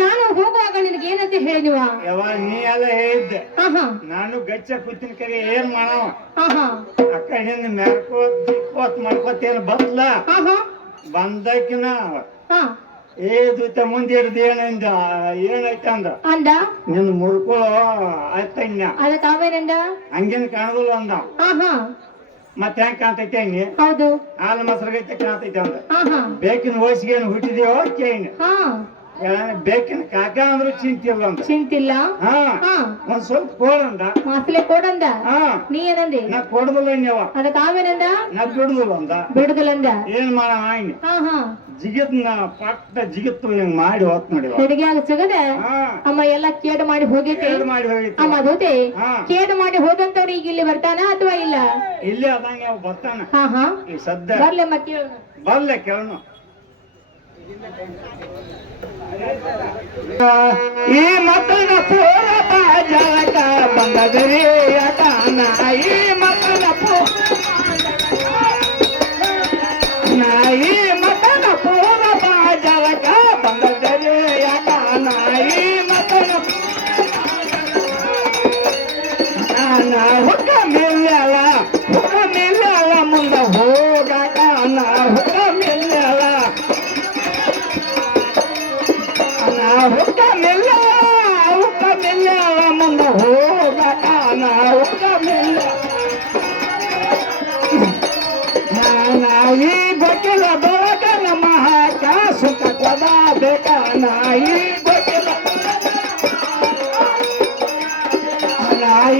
ನಾನು ಹೋಗುವಾಗ ನಿನಗೆ ಏನಂತ ಹೇಳಿವ? ನೀ ಎಲ್ಲ ಹೇಳಿದ್ದೆ. ನಾನು ಗಚ್ಚ ಕೂತಿನ ಕಡೆ ಏನ್ ಮಾಡವ ಆ ಕಡೆಯಿಂದ ಮೆರ್ಕೋತ್ ಮಾಡ್ಕೋತೇನು ಬದ್ಲ ಬಂದಕಿನ ಏದುತ್ತ ಮುಂದೆ ಹಿಡ್ದು ಏನಂದ ಏನೈತ ಅಂದ ನಿನ್ ಮುರ್ಕೋ ಆಯ್ತಣ್ಣ ಅದಕ್ಕೆ ಅವೇನಂದ ಹಂಗೇನ್ ಕಾಣದಲ್ಲ ಅಂದ. ಮತ್ತೆ ಹೆಂಗ್ ಕಾಣ್ತೈತೆ ಹಂಗೆ ಹೌದು ಹಾಲು ಮೊಸರುಗೈತೆ ಕಾಣ್ತೈತೆ ಅಂದ. ಬೇಕಿನ ವಯಸ್ಸಿಗೇನು ಹುಟ್ಟಿದೆಯೋ ಕೇಳಿ ಬೇಕಿನ ಕಾಕ ಅಂದ್ರು ಚಿಂತಿಲ್ಲ ಅಂತ. ಚಿಂತಿಲ್ಲ ಒಂದ್ ಸ್ವಲ್ಪ ಕೊಡಂದ ಮಾಸಲೆ ಕೊಡಂದ. ನೀ ಏನಂದಿ? ನಾ ಕೊಡುದಿಲ್ಲ ನೀವ. ಅದಕ್ಕೆ ಆಮೇನಂದ? ನಾ ಬಿಡುದಿಲ್ಲ ಅಂದ. ಬಿಡುದಿಲ್ಲಂದ. ಏನ್ ಮಾಡ ಜಿಗಿತ್ ಪಟ್ಟ ಜಿಗಿತ್ತು ಹಿಂಗ್ ಮಾಡಿ ಹೊತ್ ಮಾಡಿ ಹುಡುಗಿಯಾಗ ಸಿಗದ ಅಮ್ಮ ಎಲ್ಲಾ ಕೇಡು ಮಾಡಿ ಹೋಗೈತೆ. ಅಮ್ಮ ಅದೋತೆ ಕೇಡು ಮಾಡಿ ಹೋದಂತವ್ರು ಈಗ ಇಲ್ಲಿ ಬರ್ತಾನ ಅಥವಾ ಇಲ್ಲ? ಇಲ್ಲೇ ಅದಂಗ ಅವ್ ಬರ್ತಾನ. ಈ ಸದ್ದ ಬರ್ಲೆ ಮತ್ತೆ ಬರ್ಲೆ ಕೇಳೋಣ. ಈ ಮಕ್ಕಳ ಪೂರ ಬಾಜಾಟ ಬಂದದ್ರಿ ಅಟಾನ. ಈ ಮಕ್ಕಳ ಈ ಮಕ್ಕಳ ಪೂರ ಬಾಜಾಟ ಬಂದದ್ರಿ ಅಟಾನ. ಈ ಮಕ್ಕಳ ಹುಕ್ಕ ಮಿಲ್ಲಲ್ಲ ಮುಂದ ಹೋಗಾಟ ಹುಕ್ಕ ಮಿಲ್ಲಲ್ಲ ಹುಕ್ಕ ಮಿಲ್ಲ ಮುಂದ ಹೋಗಾಟ ಹುಕ್ಕ ಮಿಲ್ಲ. ಈ ಗೊತ್ತಿಲ್ಲ ಬೆಳಕ ನಮ್ಮ ಹಾಕ ಸುಖ ಕೊದ ಬೇಕಾನ. ಈ ಗೊತ್ತಿಲ್ಲ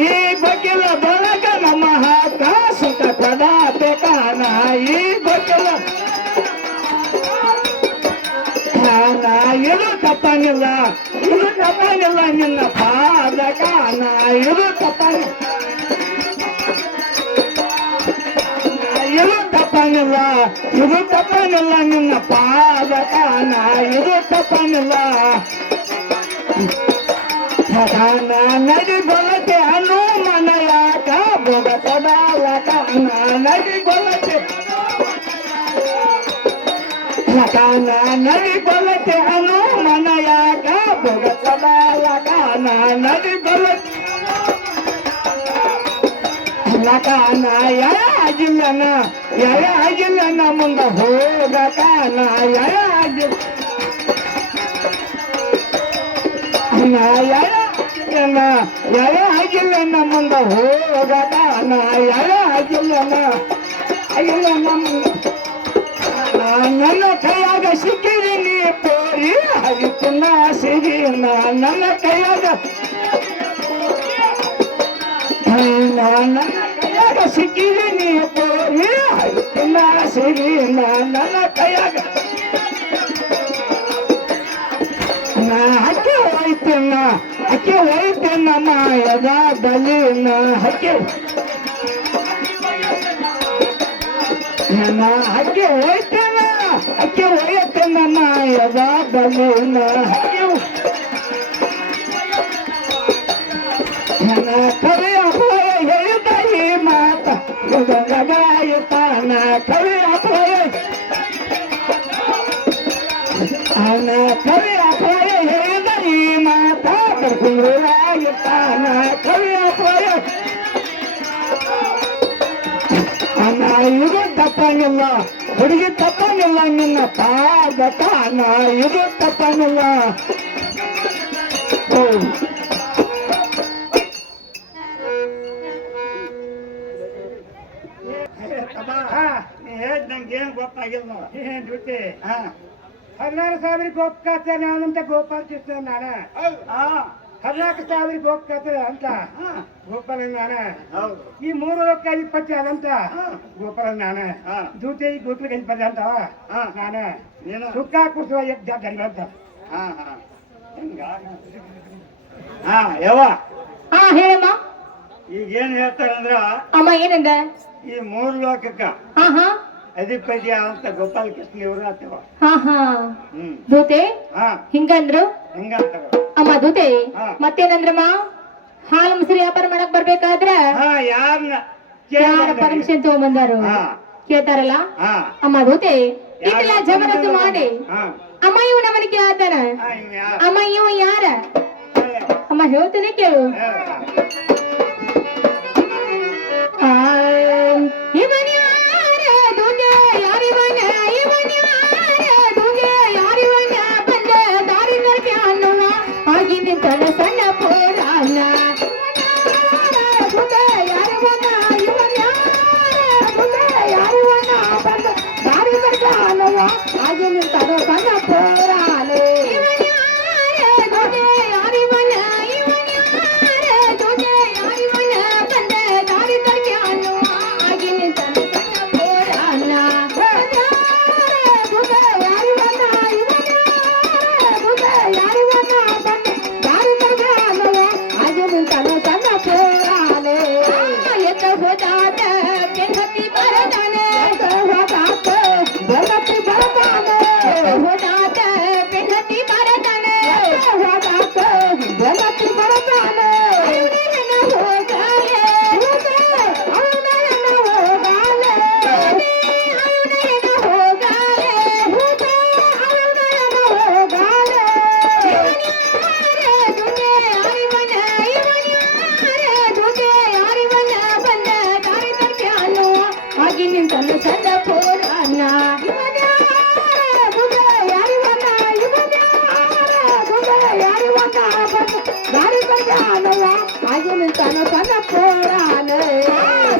ಈ ಗೊತ್ತಿಲ್ಲ ಬೆಳಕ ನಮ್ಮ ಹಾಕ ಸುಖ ಕೊದ ಬೇಕಾನ. ಈ ಗೊತ್ತಿಲ್ಲ ಇದು ತಪ್ಪಂಗಿಲ್ಲ ನಿನ್ನ ಪಾದಕಾನ. ಇದು ತಪ್ಪಂಗಿಲ್ಲ ನಿನ್ನ ಪಾದಕಾನ. ಇದು ತಪ್ಪಂಗಿಲ್ಲ ನಡಿ ಗೊಲತೆ ಹನುಮನ ಯಾಕ ಬೊಗತದಾಲಕಾನ. ನಡಿ ಗೊಲತೆ ನಡಿ ಗೊಲತೆ ಹನುಮನ ಯಾಕ ಬೊಗತದಾಲಕಾನ. ನಡಿ ಗೊಲತೆ ಲಕಾನ ಯಯ ಆಗಿಲ್ಲನ ಮುಂದ ಹೋಗಕಾನ. ಯಯ ಆಗಿಲ್ಲ ಮುಂದ ಹೋಗಕಾನ. ಯಯ ಆಗಿಲ್ಲನ ಅಯ್ಯೋ ನನ್ನ ಕೈಯಾಗ ಸಿಕ್ಕಿರಿ ನೀ ಪೋರಿ ಹರಿತನ ಸಿಗಿ ನನ್ನ ಕೈಯಾಗ ನನ್ನ ಕೈಯಾಗ ಸಿಕ್ಕಿರಿ ನೀ ಪೋರಿ ಹರಿತನ ಸಿಗಿ ನನ್ನ ಕೈಯಾಗ ಹಕ್ಕೆ ಹೋಯ್ತೇನ ಹಕ್ಕೆ ಹೋಯ್ತೇನ ಮಾಯದ ಬಲಿನ ಹಕ್ಕೆ ಹಕ್ಕೆ ಹೋಯ್ತೇನ ಹಕ್ಕೆ ಹೋಯ್ತೇನ ಮಾಯದ ಬಲಿನ ಹಕ್ಕೆ ಕವಿ ಅಪೋಯ ಹೇಳಿದ ಈ ಮಾತ ಗಗಾಯುತ್ತಾನ ಕವಿ ಅಪೋಯ ಕವಿ ಅಪೋಯ ಹೇಳಿದ ಈ ಮಾತ ಗುರುರಾಯುತ್ತಾನ ಕವಿ ಅಪೋಯ ಇದು ತಪ್ಪಂಗಿಲ್ಲ ಹುಡುಗಿ ತಪ್ಪಂಗಿಲ್ಲ ನಿನ್ನ ಪಾದ ತಾನ ಇದು ತಪ್ಪಂಗಿಲ್ಲ ನಂಗೆ ಏನ್ ಗೊತ್ತಾಗಿಲ್ಲ ಏನ್ ಡ್ಯೂಟಿ 16,000 ಹೋಗ್ತಾನೆ ನಾನಂತ ಗೋಪಾಲ್ ಕೃಷ್ಣ ನಾನ 14,000 ಹೋಗ್ತಾನೆ ಅಂತ ಗೋಪಾಲ ನಾನ ಈ 3,20,000 ಅದಂತ ಗೋಪಾಲ ನಾನ ಡ್ಯೂಟಿ ಗೋಪಾಲ ಪದ ಅಂತ ನಾನ ಸುಖ ಕುಸುವ ಗಂಡ ಅಂತ ಯವ್ವ ಹೇಳಮ್ಮ ಈಗ ಏನ್ ಹೇಳ್ತಾರಂದ್ರ ಅಮ್ಮ ಏನಂದ ಈ 3 ಲೋಕಕ್ಕ ಹಾ ಹಾ ಅಧಿಪತಿ ಅಂತ ಗೋಪಾಲ ಕೃಷ್ಣ ಇವ್ರು ಆತವ ದೂತೆ ಹಾ ಹಿಂಗಂದ್ರು ಹಿಂಗಂತಾರ ಅಮ್ಮ ದೂತೆ ಮತ್ತೇನಂದ್ರಮ್ಮ ಹಾಲು ಮೊಸರು ವ್ಯಾಪಾರ ಮಾಡಕ್ ಬರ್ಬೇಕಾದ್ರ ಯಾರನ್ನ ಯಾರ ಪರ್ಮಿಷನ್ ತಗೊಂಬಂದಾರು ಕೇಳ್ತಾರಲ್ಲ ಅಮ್ಮ ದೂತೆ ಇಟ್ಟಲ್ಲ ಜಬರದಸ್ತು ಮಾಡಿ ಅಮ್ಮ ಇವ್ ನಮ್ಮನೆ ಕೇಳ್ತಾನ ಅಮ್ಮ ಇವ ಯಾರ ಅಮ್ಮ ಹೇಳ್ತಾನೆ ಕೇಳು ಇವನ್ ಯಾರ ದೂತೆ ಯಾರಿವನ ಇವನ್ ಯಾರ ದೂತೆ ಯಾರಿವನ ಬಂದ ದಾರಿ ನರ್ಕೆ ಅನ್ನುವ ಆಗಿನ ತನ ಸಣ್ಣ ಪೋರಾನ ದೂತೆ ಯಾರಿವನ ಇವನ್ ಯಾರ ದೂತೆ ಯಾರಿವನ ಬಂದ ದಾರಿ ನರ್ಕೆ ಅನ್ನುವ ಆಗಿನ ತನ ಸಣ್ಣ ಪೋರಾನ ಇವನ್ ಯಾರ ದೂತೆ ಯಾರಿವನ ಇವನ್ ಯಾರ ದೂತೆ ಯಾರಿವನ ಬಂದ ದಾರಿ ನರ್ಕೆ ಅನ್ನುವ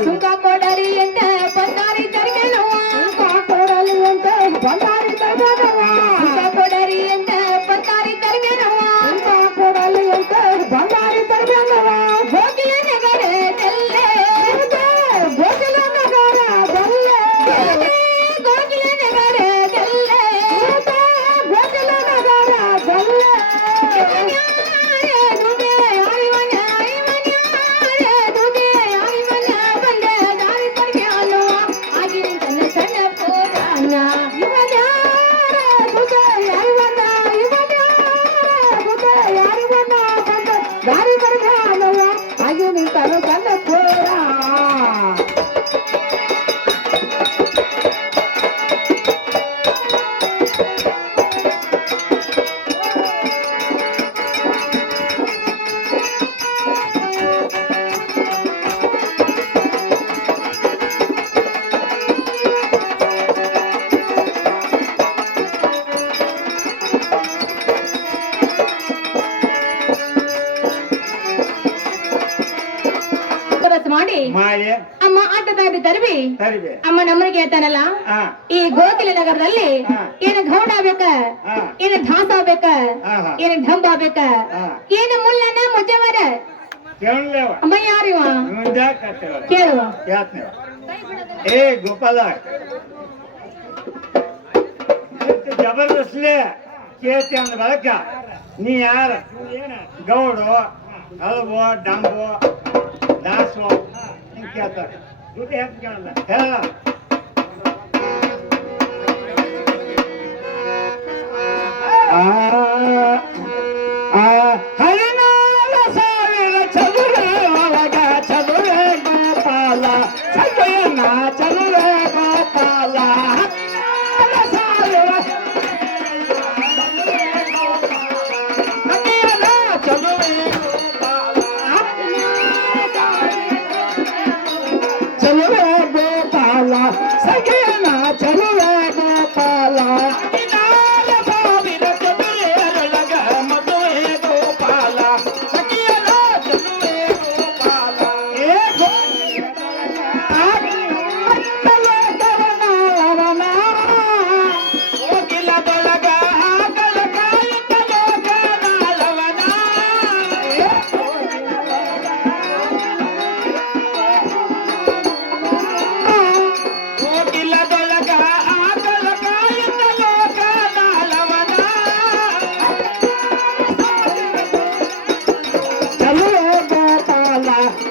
ಸುಖ ಕೊಡಲಿ ಅಂತ ಬಂದಾರಿ ತರ್ಗಣವ ಕೊಡಲಿ ಅಂತ ಬಂದಾರಿ ತರ್ಗಣವ ಸುಖ ಕೊಡಲಿ ಅಂತ ಬಂದಾರಿ ತರ್ಗಣವ ಕೊಡಲಿ ಅಂತ ಬಂದಾರಿ ತರ್ಗಣವ ಗೋಕಿಲ ನಗರದಲ್ಲೇ ಗೋಕಿಲ ನಗರದಲ್ಲೇ ಗೋಕಿಲ ನಗರದಲ್ಲೇ ಗೋಕಿಲ ನಗರದಲ್ಲೇ ದಾರಿ ಬರ್ಗಾನವ ಹಾಗೆ ನಿಂತನು ಸಣ್ಣ ಪೋರ ಮಾಡಿ ಮಾಡಿ ಅಮ್ಮ ಆಟದಾಡಿ ತರಬಿ ತರಿಬೆ ಅಮ್ಮ ನಮ್ಮನಿಗೆ ಹೇಳ್ತಾನಲ್ಲ ಹಾ ಈ ಗೋಕಿಲ ನಗರದಲ್ಲಿ ಹಾ. ಏನು ಗೌಡ ಬೇಕ ಹಾ. ಏನು ಧಾಸ ಬೇಕ ಹಾ, ಹಾ. ಏನು ಢಂಬ ಬೇಕ ಹಾ. ಏನು ಮುಳ್ಳನ ಮುಜವರ ಕೇಳಲೇವ ಅಮ್ಮ ಯಾರಿವ ಮುಂಜಾಗ್ತೇವ ಕೇಳುವ ಯಾತ್ನೇವ ಏ ಗೋಪಾಲ ಜಬರ್ದಸ್ತ್ಲೆ ಕೇಳ್ತಿ ಅಂದ ಬಳಕ ನೀ ಯಾರ ಗೌಡು ಹಲವು ಡಂಬು ದಾಸು ಹಿಂಗ್ ಕೇಳ್ತಾರೆ ದುಡ್ಡು ಹೆಚ್ಚು ಕೇಳಲ್ಲ ಹೇಳ ಹದಿನಾರು ಸಾವಿರ ಚದುರೆ ಒಳಗ ಚದುರೆ ಗೋಪಾಲ ಸಜಯನ ಚದುರೆ ಗೋಪಾಲ ಹದಿನಾರು ಸಾವಿರ ಚದುರೆ ಚಲುವೆ ಗೋಪಾಲ ಸಖೇನ ಚಲುವೆ ಗೋಪಾಲ ಹದಿನಾರು ಸಾವಿರ ಚದುರೆಯರೊಳಗ ಮದುವೆ ಗೋಪಾಲ ಸಖಿಯನ ಚಲುವೆ ಗೋಪಾಲ ಏ ಕೋಕಿಲದೊಳಗ ಹಾಕಲ ಕಾಯುತ್ತ ಲೋಕನಾಳವನ ಕೋಕಿಲದೊಳಗ ಆಕಲ ಕಾಯುತ್ತ ಲೋಕನಾಳವನ ಚಲುವೆ ಗೋಪಾಲ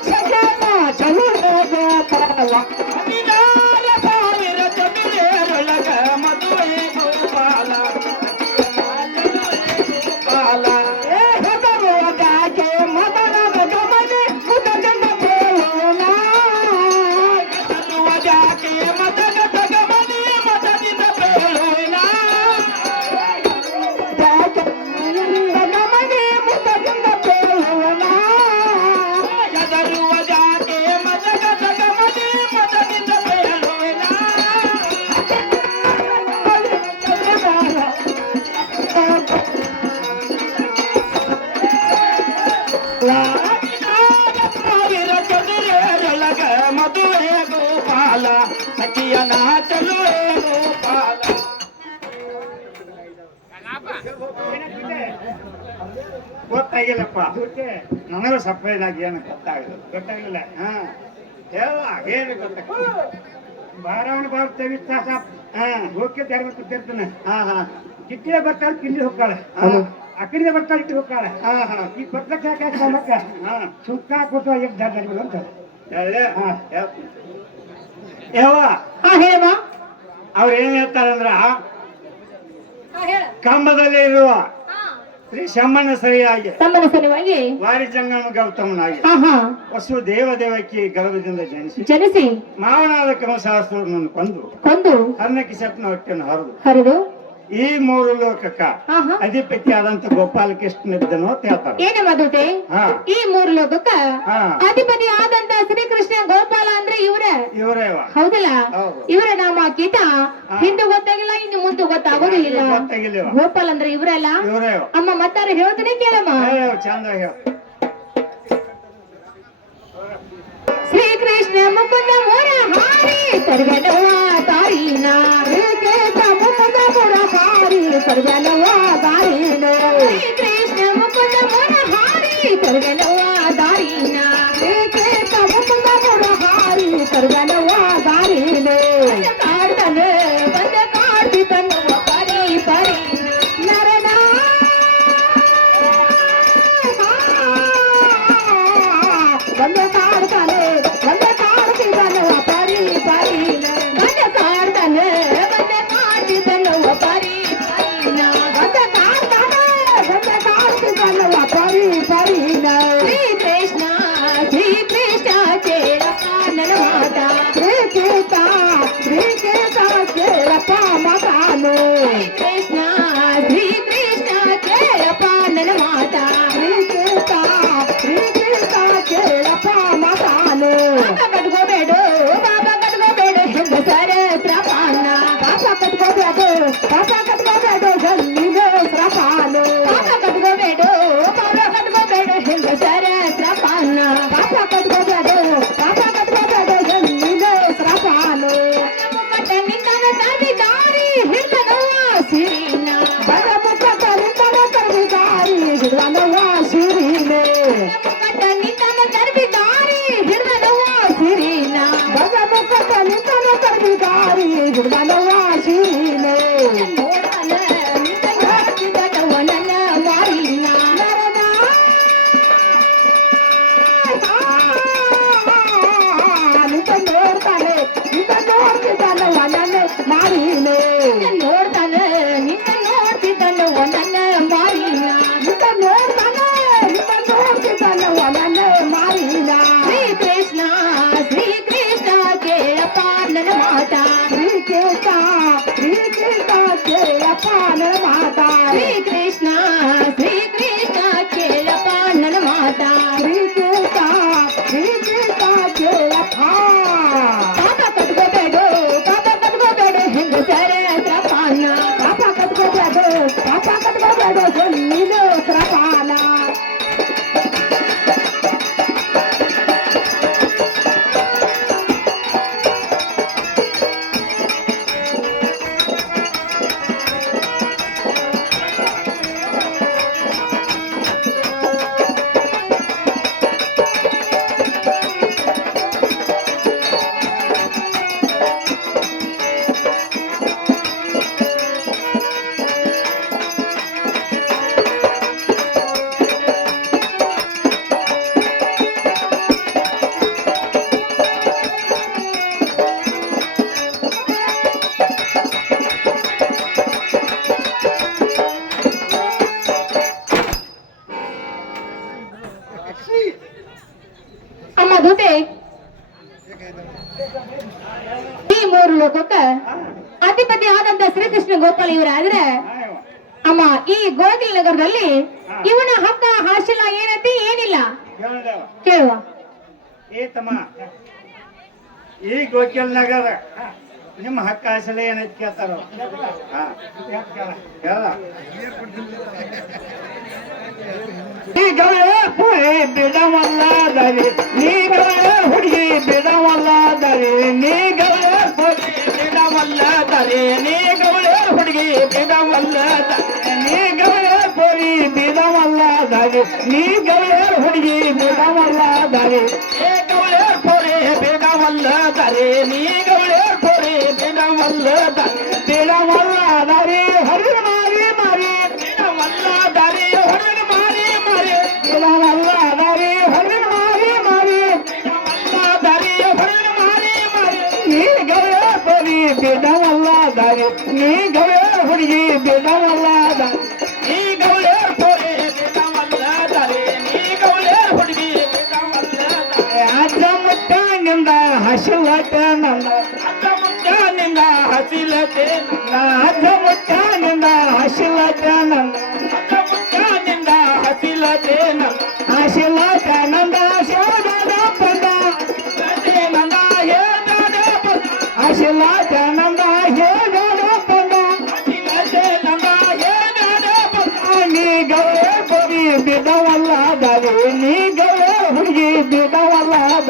ಸಜನ ಚಲುವೆ ಗೋಪಾಲ ಹದಿನಾರು ಸಾವಿರ ಚದುರೆಯರೊಳಗ ಮದುವೆ ಗೋಪಾಲ ಗೋಪಾಲ ಏ ಹೆದರುವುದಾಕೆ ಮದನದ ಗಮನೆ ಮುದಗನ ಬೇಲೋಣ ಹೆದರುವುದಾಕೆ ಮದನದ ಗಮನೆ ಮದನಿದ ಬೇಲೋಣ ಗಮನೆ ಮುದಗನ ಬೇಲೋಣ ಹೆದರುವುದಾಕೆ ಮದನದ ಗಮನೆ ಮದನಿದ ಬೇಲೋಣ ಸಾವಿರ ಚದುರೆಯರೊಳಗ ಮದುವೆ ಗೋಪಾಲ ಸಖಿಯನ ಚಲುವೆ ಗೋಪಾಲ ಗೊತ್ತಾಗಿಲ್ಲಪ್ಪ ದುಡ್ಡು ನನಗೂ ಸರ್ಪ್ರೈಸ್ ಆಗಿ ಏನು ಗೊತ್ತಾಗಲ್ಲ ಗೊತ್ತಾಗಲಿಲ್ಲ ಹಾ ಹೇಳ ಏನು ಗೊತ್ತಾಗ ಬಾರಾವಣ ಬರ್ತೇವೆ ತಾಸ ಹಾ ಹೋಗಿ ಧರ್ಮ ಕೂತಿರ್ತಾನೆ ಹಾ ಹಾ ಕಿಟ್ಟಿಗೆ ಬರ್ತಾಳೆ ಕಿಲ್ಲಿ ಹೋಗ್ತಾಳೆ ಹಾ. ಆ ಕಡೆಗೆ ಬರ್ತಾಳೆ ಇಟ್ಟು ಹೋಗ್ತಾಳೆ ಹಾ ಹಾ ಈ ಕೊಟ್ಲಕ್ಕೆ ಯಾಕೆ ಮಕ್ಕ ಹಾ ಸುಕ್ಕ ಕೊಟ್ಟು ಎಷ್ಟು ಧರ್ಮ ಅಂತ ಹೇಳಿದೆ ಹಾ. ಯಾವ ಹಾ ಹೇಳಮ್ಮ ಅವ್ರು ಏನ್ ಹೇಳ್ತಾರಂದ್ರ ಹಾ ಹೇಳ ಕಂಬದಲ್ಲಿ ಇರುವ ಶ್ರೀ ಶಮ್ಮನ ಸರಿಯಾಗಿ ತಮ್ಮನ ಸಲುವಾಗಿ ವಾರಿ ಜಂಗಮ ಗೌತಮನಾಗಿ ಹಾ ಹಾ ವಸು ದೇವದೇವಕಿ ಗರ್ಭದಿಂದ ಜನಿಸಿ ಜನಿಸಿ ಮಾವನಾದ ಕಮಸಾಸುರನನ್ನು ಕೊಂದು ಕೊಂದು ಅನ್ನಕ್ಕೆ ಸಪ್ನ ಹೊಟ್ಟೆಯನ್ನು ಹರಿದು ಹರಿದು ಈ ಮೂರು ಲೋಕಕ್ಕ ಹಾ ಹಾ ಅಧಿಪತಿ ಆದಂತ ಗೋಪಾಲಕೃಷ್ಣ ಇದ್ದನು ಅಂತ ಹೇಳ್ತಾರೆ ಏನು ಮದುವೆ ಹಾ ಈ ಮೂರು ಲೋಕಕ್ಕ ಹಾ ಅಧಿಪತಿ ಆದಂತ ಶ್ರೀಕೃಷ್ಣ ಗೋಪಾಲ ಅಂದ್ರೆ ಇವರೇ ಇವರೇವ ಹೌದಲ್ಲ ಹೌದು. ಇವರ ನಾಮ ಕೀಟ ಹಿಂದೆ ಗೊತ್ತಾಗಿಲ್ಲ ಇನ್ನು ಮುಂದೆ ಗೊತ್ತಾಗೋದಿಲ್ಲ ಗೊತ್ತಾಗಿಲ್ಲವ ಗೋಪಾಲ್ ಅಂದ್ರೆ ಇವರಲ್ಲ ಇವರೇವ ಅಮ್ಮ ಮತ್ತಾರ ಹೇಳ್ತೀನಿ ಕೇಳಮ್ಮ ಹೇಳವ ಚಂದ ಹೇಳ ಶ್ರೀಕೃಷ್ಣ ಮುಕುಂದ ಮೋರ ಹಾರಿ ಸರ್ವನವ ತಾರೀನ ಮುಕುಂದ ಮೋರ ಹಾರಿ ಸರ್ವನವ ತಾರೀನ ಶ್ರೀಕೃಷ್ಣ ಮುಕುಂದ ಮೋರ ಹಾರಿ ಸರ್ವನವ ತಾರೀನ ಮುಕುಂದ ಮೋರ ಹಾರಿ ಸರ್ವನವ ತಾರೀನ ಕಾಡ್ತಾನೆ ಬಂದ ಕಾಡ್ತಿ ತನ್ನುವ ಪರಿ ಪರಿ ನರನ ಬಂದ ಕಾಡ್ತಾನೆ ಬಂದ ಕಾಡ್ತಿ ತನ್ನುವ ಪರಿ ಪರಿ ಬಂದ ಕಾಡ್ತಾನೆ ಬಂದ ಕಾಡ್ತಿ ತನ್ನುವ ಪರಿ ಪರಿ ಬಂದ ಕಾಡ್ತಾನೆ ಬಂದ ಕಾಡ್ತಿ ತನ್ನುವ ಪರಿ ಪರಿ ಶ್ರೀಕೃಷ್ಣ ಶ್ರೀಕೃಷ್ಣ ಕೇಳಪ್ಪ ನನ್ನ ಮಾತ ಶ್ರೀಕೃಷ್ಣ ಶ್ರೀಕೃಷ್ಣ ಕೇಳಪ್ಪ ಮಾತಾನು ಶ್ರೀಕೃಷ್ಣ ಶ್ರೀಕೃಷ್ಣ ಕೇಳಪ್ಪ ನನ್ನ ಮಾತ ಶ್ರೀಕೃಷ್ಣ ಶ್ರೀಕೃಷ್ಣ ಕೇಳಪ್ಪ ಅಮ್ಮ ದೂತೆ ಈ ಮೂರು ಲೋಕಕ್ಕ ಅಧಿಪತಿ ಆದಂತ ಶ್ರೀಕೃಷ್ಣ ಗೋಪಾಲ ಇವರಾದ್ರೆ ಅಮ್ಮ ಈ ಗೋಗಿಲ್ ನಗರದಲ್ಲಿ ಇವನ ಹಕ್ಕ ಹಾಶಿಲ ಏನಂತೆ ಏನಿಲ್ಲ ಕೇಳುವ ಏ ತಮ್ಮ ಈ ಗೋಕಿಲ್ ನಗರ ನಿಮ್ಮ ಹಕ್ಕ ಆಸಲೆ ಏನೈತಿ ಕೇಳ್ತಾರ ಬಿಡವಲ್ಲದರಿ ನೀಗವೇ ಹುಡುಗಿ ಬಿಡವಲ್ಲದರಿ ನೀಗವೇ ಬಿಡವಲ್ಲದರಿ ನೀಗವೇ ಹುಡುಗಿ ಬಿಡವಲ್ಲದ ನೀಗವೇ ಪೊರಿ ಬಿಡವಲ್ಲದರಿ ನೀಗವೇ ಹುಡುಗಿ ಬಿಡವಲ್ಲದರಿ ಏಗವೇ ಪೊರಿ ಬಿಡವಲ್ಲದರಿ ನೀಗವೇ ಪೊರಿ ಬಿಡವಲ್ಲದರಿ ಬಿಡವಲ್ಲದರಿ ಹರಿದ ಮಾರಿ ಮಾರಿ ಬಿಡವಲ್ಲದರಿ ಹರಿದ ಮಾರಿ ಮಾರಿ ಬಿಡವಲ್ಲದರಿ ಹರಿದ ಮಾರಿ ಮಾರಿ ಬಿಡವಲ್ಲದರಿ ಹರಿದ ಮಾರಿ ಮಾರಿ ನೀಗವೇ ಪೊರಿ ಬಿಡವಲ್ಲದರಿ ನೀಗವೇ ಹುಡುಗಿ ಬಿಡವಲ್ಲದ ನೀಗವೇ ಪೊರಿ ಬಿಡವಲ್ಲದರಿ ನೀಗವೇ ಹುಡುಗಿ ಬಿಡವಲ್ಲದ ಅಜ್ಜ ಮುಟ್ಟನಿಂದ ಹಸಿಲತೆ ನಂದ ಅಜ್ಜ ಮುಟ್ಟನಿಂದ ಹಸಿಲತೆ ಅಜ್ಜ ಮುಟ್ಟನಿಂದ ಹಸಿಲತೆ ನಂದ ಅಜ್ಜ ಮುಟ್ಟನಿಂದ ಹಸಿಲತೆ ನಂದ ಹಸಿಲತೆ ನಂದ ಶೋಧನ ಬಂದ ನಂದ ಹೇಳದ ಬಂದ ಹಸಿಲತೆ ನಂದ ಹೇಳದ ಬಂದ ಹಸಿಲತೆ ನಂದ ಹೇಳದ ಬಂದ ನೀಗವೇ ಪೊರಿ ಬಿಡವಲ್ಲದರಿ ನೀಗವೇ ಹುಡುಗಿ ಬಿಡವಲ್ಲದ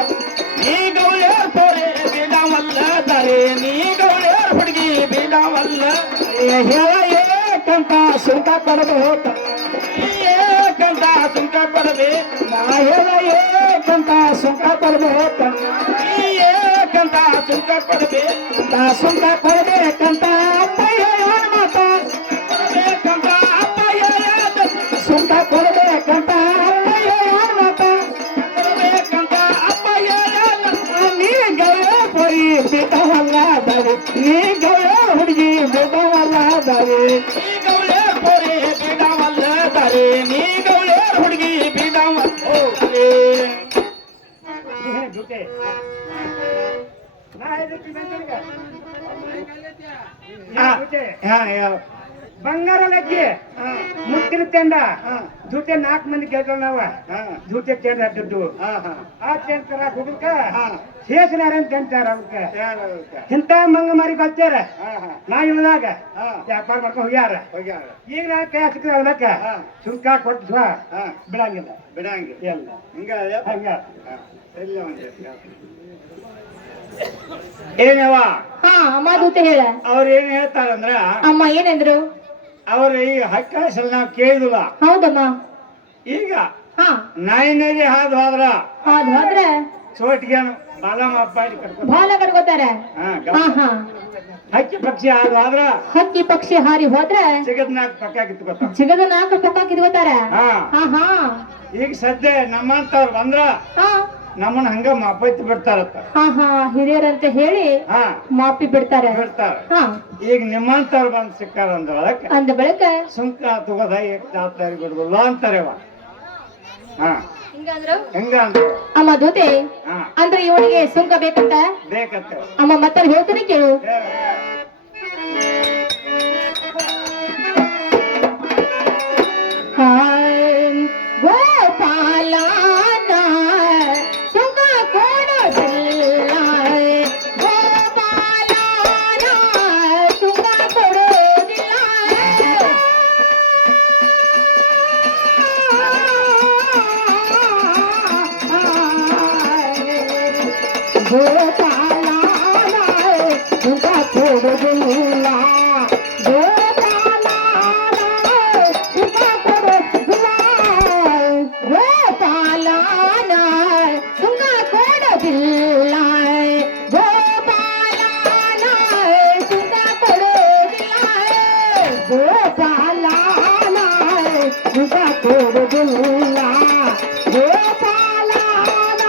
ನೀಗವೇ ಪೊರೆ ಬಿಡವಲ್ಲದರಿ ನೀಗವೇ ಹುಡುಗಿ ಬಿಡವಲ್ಲ ಹೇಳ ಏಕಂತ ಸುಂಕ ಕೊಡಬೇಕು ಏಕಂತ ಸುಂಕ ಕೊಡಬೇಕು ನಾ ಹೇಳ ಏಕಂತ ಸುಂಕ ಕೊಡಬೇಕು ಏಕಂತ ಸುಂಕ ಕೊಡಬೇಕು ನಾ ಸುಂಕ ಕೊಡಬೇಕಂತ ಅಪ್ಪಯ್ಯ ಮಾತ ಕೊಡಬೇಕಂತ ಅಪ್ಪಯ್ಯ ಸುಂಕ ಕೊಡಬೇಕಂತ ಅಪ್ಪಯ್ಯ ಮಾತ ಕೊಡಬೇಕಂತ ಅಪ್ಪಯ್ಯ ನೀಗವೇ ಪೊರಿ ಬಿಡವಲ್ಲದರಿ ನೀಗವೇ ಹುಡುಗಿ ಬಿಡವಲ್ಲದರಿ ನೀಗವೇ ಪೊರಿ ಬಿಡವಲ್ಲದರಿ ನೀಗವೇ ಹುಡುಗಿ ಬಿಡವಲ್ಲದರಿ ಬಂಗಾರ ಲಕ್ಕಿ ಮುತ್ತಿನ ತೆಂಡ ಜೊತೆ 4 ಮಂದಿ ಗೆಲ್ತಾವ ನಾವ ಜೊತೆ ತೆಂಡ ಅಡ್ಡದ್ದು ಆ ತೆಂಡ ತರಕ್ ಹೋಗ್ಬೇಕ ಶೇಷನಾರಾಯಣ ತೆಂತಾರ ಅವಕ್ಕೆ ಇಂತ ಮಂಗ ಮಾರಿ ಬರ್ತಾರ ನಾ ಇವಾಗ ವ್ಯಾಪಾರ ಮಾಡ್ಕೊಂಡು ಹೋಗ್ಯಾರ ಈಗ ನಾ ಕೈ ಸಿಕ್ಕ ಅದಕ್ಕ ಸುಂಕ ಕೊಟ್ಟು ಬಿಡಂಗಿಲ್ಲ ಬಿಡಂಗಿಲ್ಲ ಎಲ್ಲ ಹಿಂಗ ಹಂಗ ಏನವ ಹಾ ಅಮ್ಮ ದೂತೆ ಹೇಳ ಅವ್ರ ಏನ್ ಹೇಳ್ತಾರಂದ್ರ ಅಮ್ಮ ಏನಂದ್ರು ಅವ್ರ ಈಗ ಹಕ್ಕ ಅಸಲ್ ನಾವ್ ಕೇಳಿದಿಲ್ಲ ಹೌದಮ್ಮ ಈಗ ಹಾ ನಾಯಿನಲ್ಲಿ ಹಾದು ಹೋದ್ರ ಹೋದ್ರೆ ಚೋಟಿಗೇನು ಬಾಲಮ್ಮ ಅಪ್ಪ ಕಟ್ಕೊ ಬಾಲ ಕಟ್ಕೋತಾರ ಹಾ ಹಾ ಹಕ್ಕಿ ಪಕ್ಷಿ ಹಾದು ಹೋದ್ರ ಹಕ್ಕಿ ಪಕ್ಷಿ ಹಾರಿ ಹೋದ್ರೆ ಜಗತ್ನಾಗ ಪಕ್ಕ ಕಿತ್ಕೊತಾರ ಜಿಗದ 4 ಪಕ್ಕ ಕಿತ್ಕೋತಾರ ಹಾ ಹಾ ಹಾ ಈಗ ಸದ್ಯ ನಮ್ಮಂತವ್ರು ಬಂದ್ರ ಹಾ ನಮ್ಮನ್ನ ಹಂಗ ಮಾಪೈತಿ ಬಿಡ್ತಾರತ್ತ ಹಾ ಹಾ ಹಿರಿಯರಂತ ಹೇಳಿ ಹಾ ಮಾಪಿ ಬಿಡ್ತಾರೆ ಬಿಡ್ತಾರ ಹಾ ಈಗ ನಿಮ್ಮಂತವ್ರು ಬಂದ್ ಸಿಕ್ಕಾರ ಅಂದ್ರ ಅದಕ್ಕೆ ಅಂದ ಬಳಿಕ ಸುಂಕ ತಗೋದ ಜವಾಬ್ದಾರಿ ಬಿಡುದಿಲ್ಲ ಅಂತಾರೆವ ಹಾ ಹಿಂಗಂದ್ರು ಹೆಂಗ ಅಂದ್ರು ಅಮ್ಮ ದೂತೆ ಹಾ ಅಂದ್ರೆ ಇವನಿಗೆ ಸುಂಕ ಬೇಕಂತ ಬೇಕತ್ತ ಅಮ್ಮ ಮತ್ತೆ ಹೇಳ್ತೀನಿ ಕೇಳು ಗೋಪಾಲನ ಸುಖ ಕೊಡೋದಿಲ್ಲ ಗೋಪಾಲನ ಸುಖ ಕೊಡೋದಿಲ್ಲ ಗೋಪಾಲನ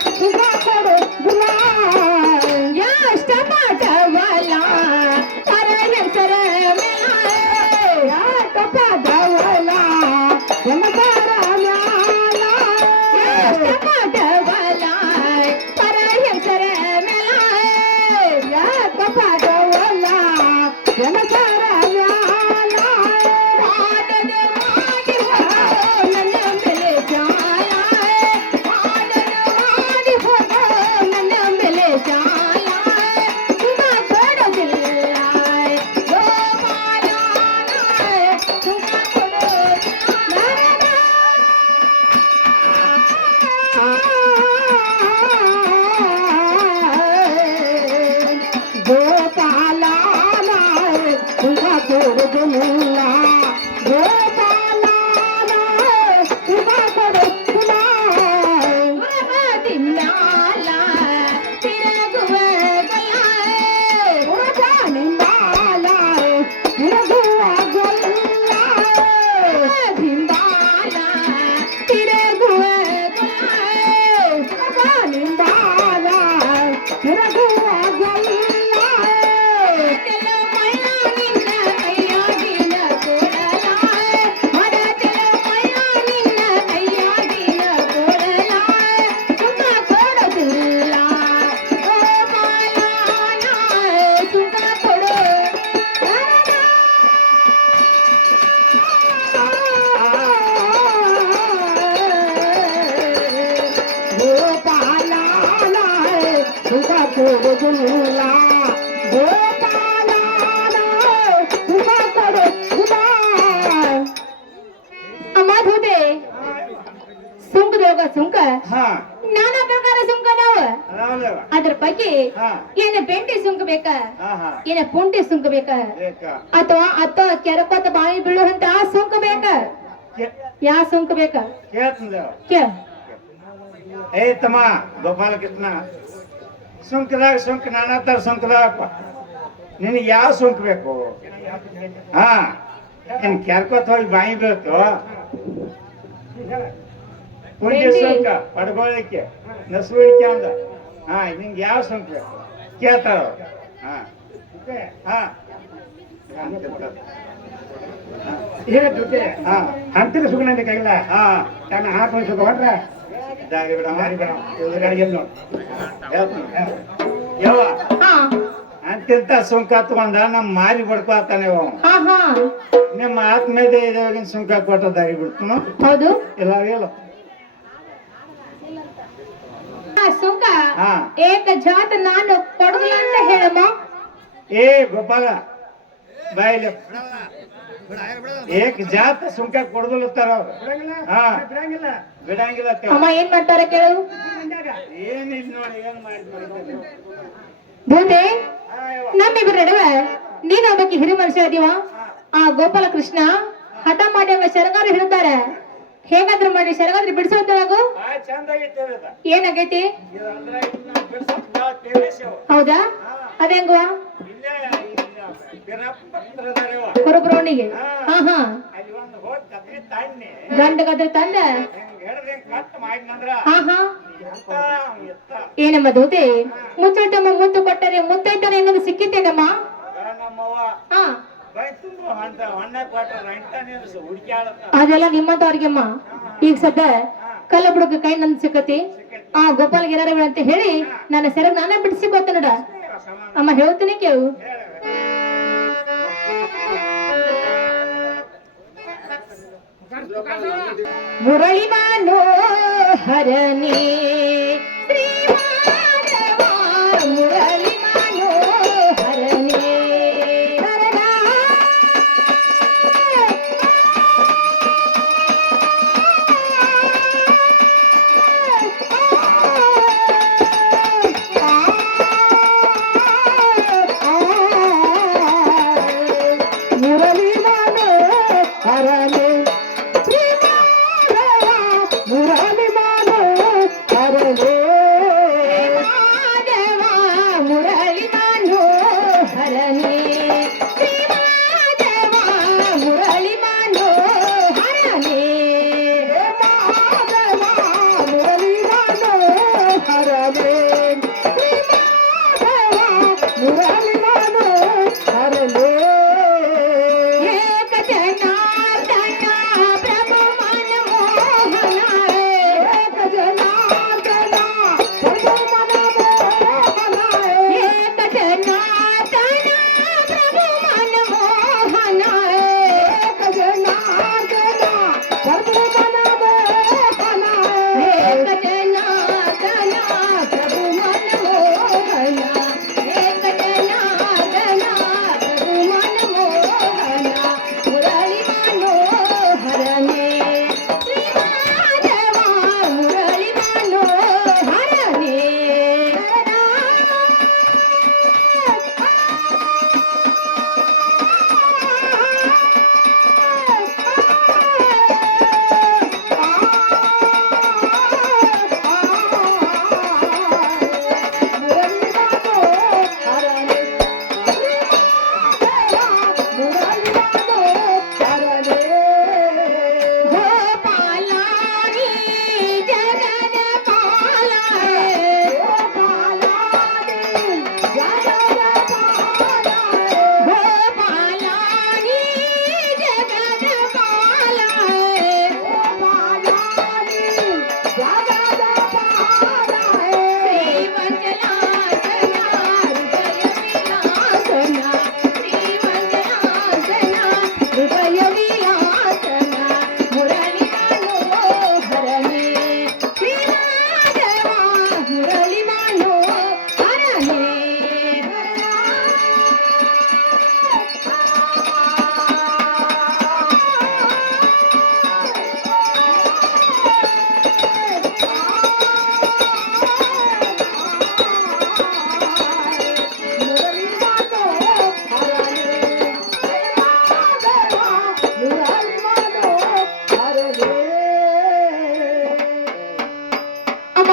ಸುಖ ಕೊಡೋದಿಲ್ಲ ಕೊಡುವುದಿಲ್ಲ ಗೋಪಾಲನ ಸುಖ ಕೊಡುವುದಿಲ್ಲ. ಅಮ್ಮ ಧೂತೆ ಸುಂಕದೊಳಗ ಸುಂಕ ಹಾ ನಾನಾ ಪ್ರಕಾರ ಸುಂಕ ಅದಾವ. ಅದಾವಲ್ಲವ ಅದ್ರ ಬಗ್ಗೆ ಹಾ ಏನ ಬೆಂಟಿ ಸುಂಕ ಬೇಕ ಹಾ ಹಾ ಏನ ಪುಂಟಿ ಸುಂಕ ಬೇಕ ಬೇಕಾ ಅಥವಾ ಅತ್ತ ಕೆರಕೋತ ಬಾಯಿ ಬೀಳುವಂತ ಆ ಸುಂಕ ಬೇಕ ಯಾ ಸುಂಕ ಬೇಕ ಕೇಳ್ತಂದೇವ ಕೇ ಏ ತಮ್ಮ ಗೋಪಾಲಕೃಷ್ಣ ಸುಂಕದಾಗ ಸುಂಕ ನಾನಾ ತರ ಸುಂಕದಾವಪ್ಪ ನಿನಗೆ ಯಾವ ಸುಂಕ ಬೇಕು ಹಾ ಏನ್ ಕೆರ್ಕೋತ ಹೋಗಿ ಬಾಯಿ ಬೀಳ್ತು ಪುಂಡಿ ಸುಂಕ ಪಡ್ಕೊಳ್ಳಿಕ್ಕೆ ನಸುಳಿಕೆ ಅಂದ ಹಾ ನಿಂಗೆ ಯಾವ ಸುಂಕ ಬೇಕು ಕೇಳ್ತಾರ ಅವ್ರು. ಹಾ ಹಾ ಹೇಳ ಜೊತೆ ಹಾ ಅಂತಿನ ಸುಖ ಬೇಕಾಗಿಲ್ಲ ಹಾ ತನ್ನ ಆತ್ಮ ಸುಖ ಹೊಟ್ರ ದಾರಿ ಬಿಡಮ್ಮ ದಾರಿ ಬೇಡ ಎದುರುಗಡೆ ನೋಡು ಯವ್ವ ಹಾ ಅಂತಿಂತ ಸುಂಕ ತಗೊಂಡ ನಮ್ಮ ಮಾರಿ ಬಡ್ಕೊತಾನೆ ಅವ ಹಾ ಹಾ ನಿಮ್ಮ ಆತ್ಮೇಲೆ ಇದಾಗಿನ ಸುಂಕ ಕೊಟ್ಟ ದಾರಿ ಬಿಡ್ತನು ಹೌದು ಇಲ್ಲ ಇಲ್ಲ ಆ ಸುಂಕ ಹಾ ಏಕ ಜಾತ ನಾನು ಕೊಡುದಿಲ್ಲ ಅಂತ ಹೇಳಮ್ಮ. ಏ ಗೋಪಾಲ ಬಾಯಿಲೆ ಏಕ್ ಜಾತ ಸುಂಕ ಕೊಡ್ದಲತ್ತಾರ ಅವ್ರು ಬಿಡಂಗಿಲ್ಲ ಹಾ ಬಿಡಂಗಿಲ್ಲ ಬಿಡಂಗಿಲ್ಲ ಅಂತ ಅಮ್ಮ ಏನ್ ಮಾಡ್ತಾರ ಕೇಳು. ಏನಿಲ್ಲ ನೋಡಿ ಏನ್ ಮಾಡಿದ್ರು ಭೂತೆ ನಮ್ಮಿಬ್ಬರ ನಡುವೆ ನೀನು ಒಬ್ಬಕ್ಕೆ ಹಿರಿ ಮನುಷ್ಯ ಅದೀವ. ಆ ಗೋಪಾಲ ಕೃಷ್ಣ ಹಠ ಮಾಡಿ ಅವ ಶರಗಾರ ಹಿಡಿತಾರೆ. ಹೇಗಾದ್ರೂ ಮಾಡಿ ಶರಗಾದ್ರಿ ಬಿಡಿಸೋದೊಳಗು ಚಂದ ಆಗೈತೆ ಏನಾಗೈತಿ ಹೌದಾ ಅದೇಂಗುವ ಕುರುಬ್ರೋಣಿಗೆ ಹಾ ಹಾ ಅಲ್ಲಿ ಒಂದು ಹೋಗಿ ಕತ್ರಿ ತಾಣ್ಣೆ ಗಂಡಗದ್ರ ತಂದ ಹೆಂಗ್ ಕಟ್ ಮಾಡಿನಂದ್ರ ಹಾ ಹಾ ಎತ್ತ ಏನಮ್ಮ ದೂತೆ ಮುಚ್ಚಟಮ್ಮ ಮುತ್ತು ಕೊಟ್ಟರೆ ಮುತ್ತೈತಾನೆ ಅನ್ನೋದು ಸಿಕ್ಕಿತ್ತೇನಮ್ಮ. ನಮ್ಮವ್ವ ಹಾ ಬೈ ತುಂಬ ಅಂತ ಹೊಣ್ಣ ಕೊಟ್ರ ರಂಟಾನೆ ಹುಡುಕ್ಯಾಳತ್ತ ಅದೆಲ್ಲ ನಿಮ್ಮಂತವ್ರಿಗೆಮ್ಮ. ಈಗ ಸದ್ದ ಕಲ್ಲ ಬುಡಕ ಕೈ ನಂದು ಸಿಕ್ಕತಿ ಆ ಗೋಪಾಲ್ ಗಿರಾರ ಅಂತ ಹೇಳಿ ನನ್ನ ಸೆರಗ್ ನಾನೇ ಬಿಡಿಸಿ ಗೊತ್ತ ನೋಡ ಅಮ್ಮ ಹೇಳ್ತೀನಿ ಕೇಳು. ಮುರಳಿ ಮನೋಹರನೇ ಶ್ರೀ ಮಾಧವ ಮುರಳಿ ಮನೋಹರನೇ ಮುರಳಿ ಮನೋಹರನೇ ಮುರಳಿ ಮನೋಹರನೇ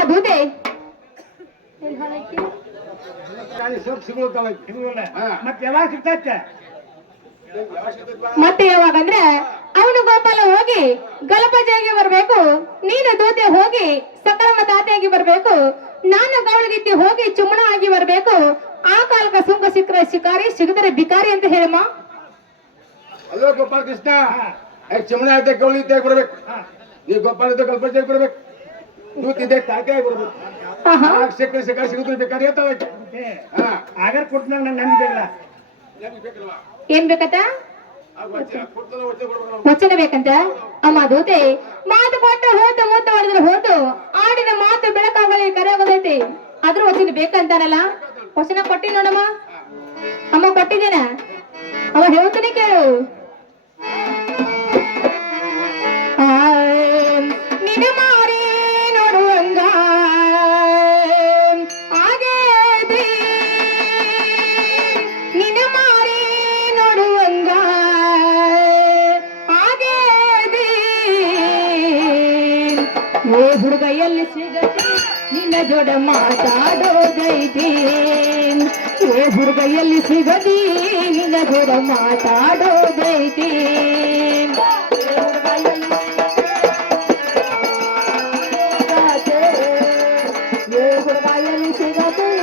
ದೂತೆ ಮತ್ತೆ ಯಾವಾಗ ಸಿಗ್ತೈತೆ ಮತ್ತೆ ಯಾವಾಗಂದ್ರೆ ಅವನು ಗೋಪಾಲ ಹೋಗಿ ಗಲಪಜಾಗಿ ಬರ್ಬೇಕು, ನೀನು ದೂತೆ ಹೋಗಿ ಸಕಲಮ ತಾತೆಯಾಗಿ ಬರ್ಬೇಕು, ನಾನು ಗೌಳಗಿತ್ತಿ ಹೋಗಿ ಚುಮ್ಮಣ ಆಗಿ ಬರ್ಬೇಕು. ಆ ಕಾಲಕ ಸುಂಕ ಸಿಕ್ಕರೆ ಶಿಕಾರಿ, ಸಿಗದರೆ ಬಿಕಾರಿ ಅಂತ ಹೇಳಮ್ಮ. ಅಲ್ಲೋ ಗೋಪಾಲ ಕೃಷ್ಣ, ಚಮಣೆ ಆಯ್ತಾ ಗೌಳಿ ಇದ್ದಾಗ ಬರ್ಬೇಕು, ನೀವು ಗೋಪಾಲ ಇದ್ದ ಗಲ್ಪಜಾಗಿ ಬರ್ಬೇಕು, ದೂತಿದ್ದೆ ತಾತೆ ಆಗಿ ಬರ್ಬೇಕು. ಸಿಕ್ಕರೆ ಸಿಕ್ಕ ಸಿಗುದ್ರೆ ಬೇಕಾದ್ರೆ ಆಗಾರ ಕೊಟ್ಟನಾಗ ನಾನು ನಂಬಿದೆಲ್ಲ ಏನ್ ಬೇಕತ್ತ ವಚನ ಬೇಕಂತ ಅಮ್ಮ ದೂತೆ. ಮಾತು ಕೊಟ್ಟ ಹೋತು ಮೂತ ಮಾಡಿದ್ರೆ ಹೋತು, ಆಡಿದ ಮಾತು ಬೆಳಕಾಗಲಿ ಕರೆಯಾಗೋದೈತಿ. ಆದ್ರೂ ವಚನ ಬೇಕಂತಾರಲ್ಲ, ವಚನ ಕೊಟ್ಟಿ ನೋಡಮ್ಮ. ಅಮ್ಮ ಕೊಟ್ಟಿದ್ದೇನ, ಅವ ಹೇಳ್ತಾನೆ ಕೇಳು. ನಿನ್ನ ಮಾರಿ ನೋಡುವಂಗ ಆಗೇದಿ, ನಿನ್ನ ಮಾರಿ ನೋಡುವಂಗ ಆಗೇದಿ. ಓ ಹುಡುಗ ಎಲ್ಲಿ ಸಿಗತಿ ನಿನ್ನ ಜೋಡ ಮಾತಾಡೋದೈತಿ, ಓ ಹುಡುಗ ಎಲ್ಲಿ ಸಿಗತಿ ನಿನ್ನ ಜೋಡ ಮಾತಾಡೋದೈತಿ. ಹುಡುಗೈಯಲ್ಲಿ ಸಿಗದಿ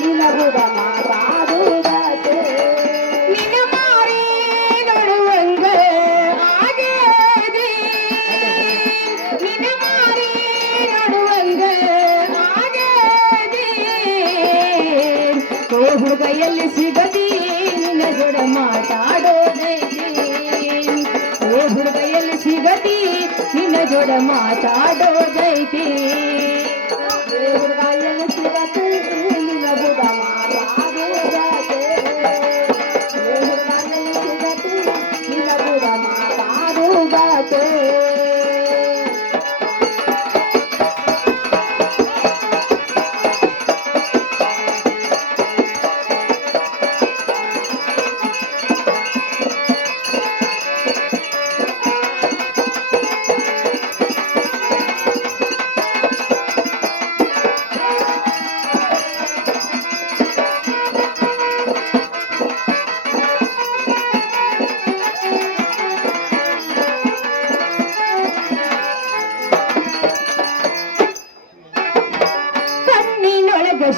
ನಿನ್ನ ಜೋಡ ಮಾತಾಡೋದೈತಿ, ಓ ಹುಡುಗೈಯಲ್ಲಿ ಸಿಗದಿ ನಿನ್ನ ಜೋಡ ಮಾತಾಡೋದೈತಿ. ಹುಡುಗೈಯಲ್ಲಿ ಸಿಗತಿ ನಿನ್ನ ಜೋಡ ಮಾತಾಡೋದೈತಿ, ಹುಡುಗೈಯಲ್ಲಿ ಸಿಗತಿ ನಿನ್ನ ಜೋಡ ಮಾತಾಡೋದೈತಿ.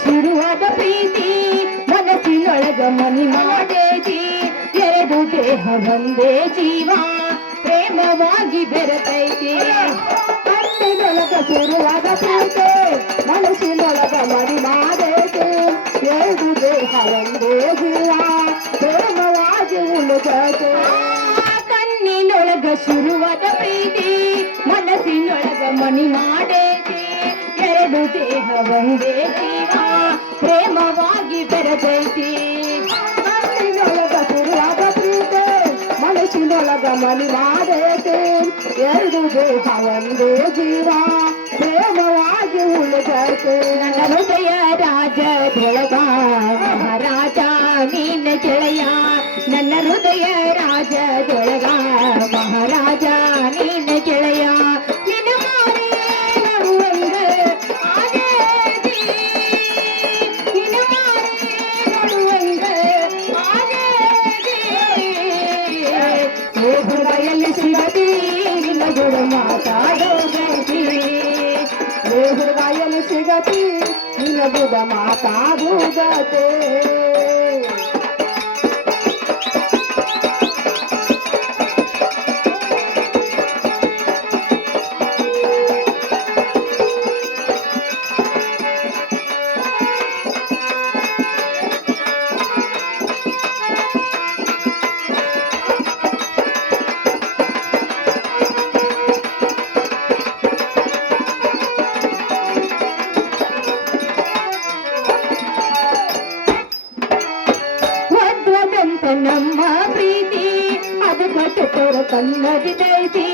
ಶುರುವಾದ ಪ್ರೀತಿ ಮನಸ್ಸಿನೊಳಗ ಮನಿ ಮಾಡೇತಿ, ಎರಡು ದೇಹ ಒಂದೇ ಜೀವ ಪ್ರೇಮವಾಗಿ ಬೆರೆತೈತಿ. ಕಣ್ಣಿನೊಳಗ ಶುರುವಾದ ಪ್ರೀತಿ ಮನಸ್ಸಿನೊಳಗ ಮನಿ ಮಾಡೇತಿ, ಎರಡು ದೇಹ ಒಂದೇ ಜೀವ ಪ್ರೇಮವಾಗಿ ಉಳಿದೈತಿ. ಕಣ್ಣಿನೊಳಗ ಶುರುವಾದ ಪ್ರೀತಿ ಮನಸ್ಸಿನೊಳಗ ಮನಿ ಮಾಡೇತಿ, ಎರಡು ದೇಹ ಒಂದೇ ಜೀವ ಪ್ರೇಮವಾಗಿ ಬೆರೆತೈತಿ. ಕಣ್ಣಿನೊಳಗ ಶುರುವಾದ ಪ್ರೀತಿ ಮನಸ್ಸಿನೊಳಗ ಮನಿ ಮಾಡೈತಿ, ಎರಡು ದೇಹ ಒಂದೇ ಜೀವ ಪ್ರೇಮವಾಗಿ ಉಳಿದೈತಿ. ನನ್ನ ಹೃದಯ ರಾಜದೊಳಗ ಮಹಾರಾಜ ನೀನ ಗೆಳೆಯ, ನನ್ನ ಹೃದಯ ರಾಜದೊಳಗ ಮಹಾರಾಜ ನೀನ ಗೆಳೆಯ. ನಿನ್ನ ಮಾರಿ ನೋಡುವಂಗ ಆಗೇದಿ, ನಿನ್ನ ಮಾರಿ ನೋಡುವಂಗ ಆಗೇದಿ. ಓ ಹುಡುಗೈಯಲ್ಲಿ ಸಿಗತಿ ನಿನ್ನ ಜೋಡ ಮಾತಾಡೋದೈತಿ, ಓ ಹುಡುಗೈಯಲ್ಲಿ ಸಿಗತಿ ನಿನ್ನ ಜೋಡ ಮಾತಾಡುವುದೈತಿ. ನಮ್ಮ ಪ್ರೀತಿ ಅದು ಕಟ್ಟೋರ ಕನ್ನಡಿದೈತಿ,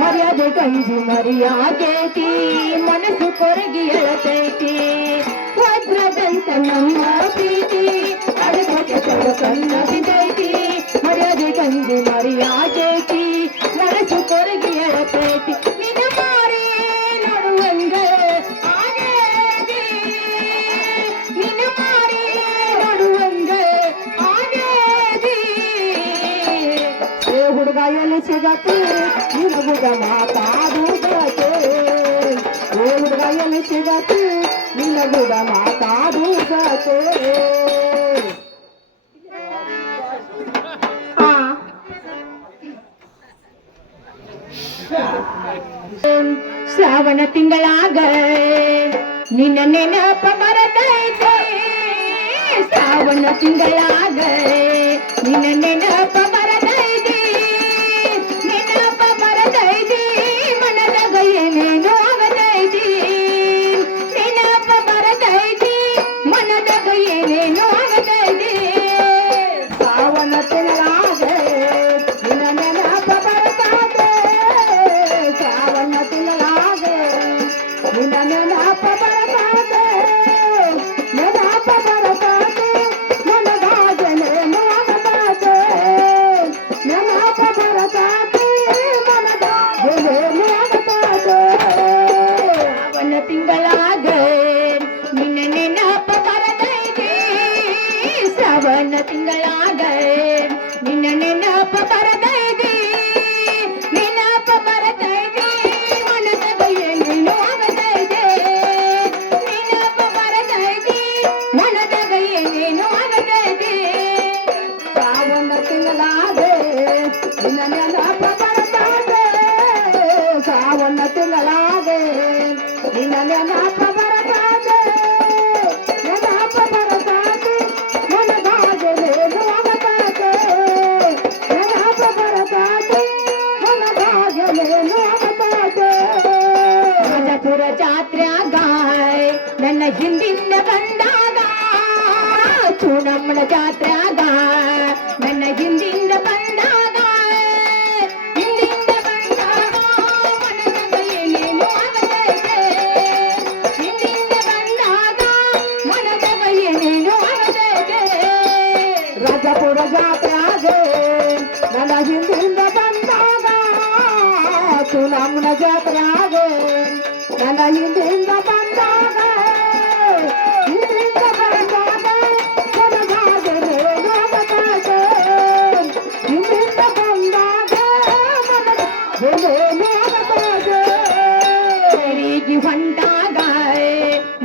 ಮರ್ಯಾದೆ ಗಂಜಿ ಮರಿಯಾಗೈತಿ, ಮನಸ್ಸು ಕೊರಗಿ ಎಳತೈತಿ. ವಜ್ರದಂತ ನಮ್ಮ ಪ್ರೀತಿ ಅದು ಕಟ್ಟೋರ ಕನ್ನಡಿದೈತಿ, ಮರ್ಯಾದೆ ಗಂಜಿ ಮರಿಯಾಗೈತಿ, ಮನಸ್ಸು ಕೊರಗಿ ಎಳತೈತಿ. ನಿನ್ನ ಮಾರಿ ನೋಡುವಂಗ ಆಗೇತಿ. ಸಿಗತಿ ನಿನಗುದ ಮಾತಾಡುವುದಕ್ಕೆ ಓ ಹುಡುಗ ಎಲ್ಲಿ ಸಿಗತಿ ನಿನಗುದ ಮಾತಾಡುವುದಕ್ಕೆ ಶ್ರಾವಣ ತಿಂಗಳಾಗ ನಿನ್ನ ನೆನಪ ಬರತೈತೆ ಶ್ರಾವಣ ತಿಂಗಳಾಗ ನಿನ್ನ ನೆನಪ ಬರತೈತೆ ನೆನಪ ಬರತೈತೆ ಮನದಾಗ ಏನೇನೋ ಆಗತೈತಿ ನೆನಪ ಬರತೈತಿ ಮನದಾಗ ಏನೇನೋ ಆಗತೈತಿ ಶ್ರಾವಣ ತಿಂಗಳಾಗ ನಿನ್ನ ನೆನಪ ಬರತೈತೆ ಶ್ರಾವಣ ತಿಂಗಳಾಗ ನಿನ್ನ ನೆನಪ ಬರತೈತೆ ನೆನಪ ಬರತೈತೆ ಮನದಾಗೇನೇನೋ ಆಗತೈತೆ ನೆನಪ ಬರತೈತೆ ಮನದಾಗೇನೇನೋ ಆಗತೈತೆ ಶ್ರಾವಣ ತಿಂಗಳಾಗ ನಿನ್ನ ನೆನಪ ಬರತೈತೆ ಶ್ರಾವಣ ತಿಂಗಳಾಗ ನಿನ್ನ ನೆನಪ ಬರತೈತೆ ನೆನಪ ಬರತೈತೆ ಮನದಾಗ ಏನೇನೋ ಆಗತೈತೆ ನೆನಪ ಬರತೈತೆ ಮನದಾಗ ಏನೇನೋ ಆಗತೈತೆ ಶ್ರಾವಣ ತಿಂಗಳಾಗ ನಿನ್ನ ನೆನಪ ಬರತೈತೆ ಶ್ರಾವಣ ತಿಂಗಳಾಗ ನಿನ್ನ ನೆನಪ ಬರತೈತೆ ನೆನಪ ಬರತೈತೆ ಮನದಾಗೇನೇನೋ ಆಗತೈತೆ ನೆನಪ ಬರತೈತೆ ಮನದಾಗೇನೇನೋ ಆಗತೈತೆ ರಾಜಪುರ ಜಾತ್ರ್ಯಾಗ ನನ್ನ ಹಿಂದಿಂದ ಬಂದಾಗ ಚೂಡಮ್ಮನ ಜಾತ್ರ್ಯಾಗ ನನ್ನ ಹಿಂದಿಂದ ಬಂದಾಗ ಹಿಂದಿಂದ ಬಂದಾಗ ಮನದಾಗ ಏನೇನೋ ಆಗತೈತೆ ಹಿಂದಿಂದ ಬಂದಾಗ ಮನದಾಗ ಏನೇನೋ ಆಗತೈತೆ ರಾಜಪುರ ಜಾತ್ರ್ಯಾಗ ನನ್ನ ಹಿಂದಿಂದ ಬಂದಾಗ ಚೂಡಮ್ಮನ ಜಾತ್ರ್ಯಾಗ ನನ್ನ ಹಿಂದಿಂದ ಬಂದಾಗ ಹಿಂದಿಂದ ಬಂದಾಗ ಮನದಾಗೇನೇನೋ ಆಗತೈತೆ ಹಿಂದಿಂದ ಬಂದಾಗ ಮನದಾಗೇನೇನೋ ಆಗತೈತೆ ನೀರಿಗೆ ಹೊಂಟಾಗ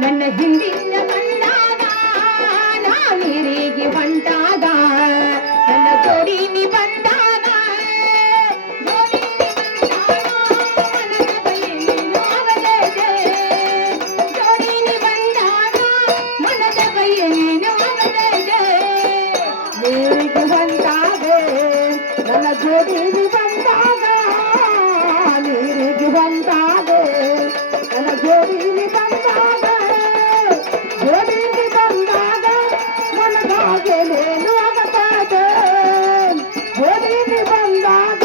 ನನ್ನ ಹಿಂದಿಂದ ಬಂದಾಗ ನಾ ನೀರಿಗೆ ಹೊಂಟಾಗ ನನ್ನ ಜೋಡಿನಿ ಬಂದಾಗ ಜೋಡಿನಿ ಬಂದಾಗ ಮನದಾಗ ಏನೇನೋ ಆಗತೈತೆ ಜೋಡಿನಿ ಬಂದಾಗ ಮನದಾಗ ಏನೇನೋ ಆಗತೈತೆ ನೀರಿಗೆ ಹೊಂಟಾಗ ನನ್ನ ಜೋಡಿನಿ ಬಂದಾಗ ನೀರಿಗೆ ಹೊಂಟಾಗ ನನ್ನ ಜೋಡಿನಿ ಬಂದಾಗ ಜೋಡಿನಿ ಬಂದಾಗ ಮನದಾಗೇನೇನೋ ಆಗತೈತೆ ಜೋಡಿನಿ ಬಂದಾಗ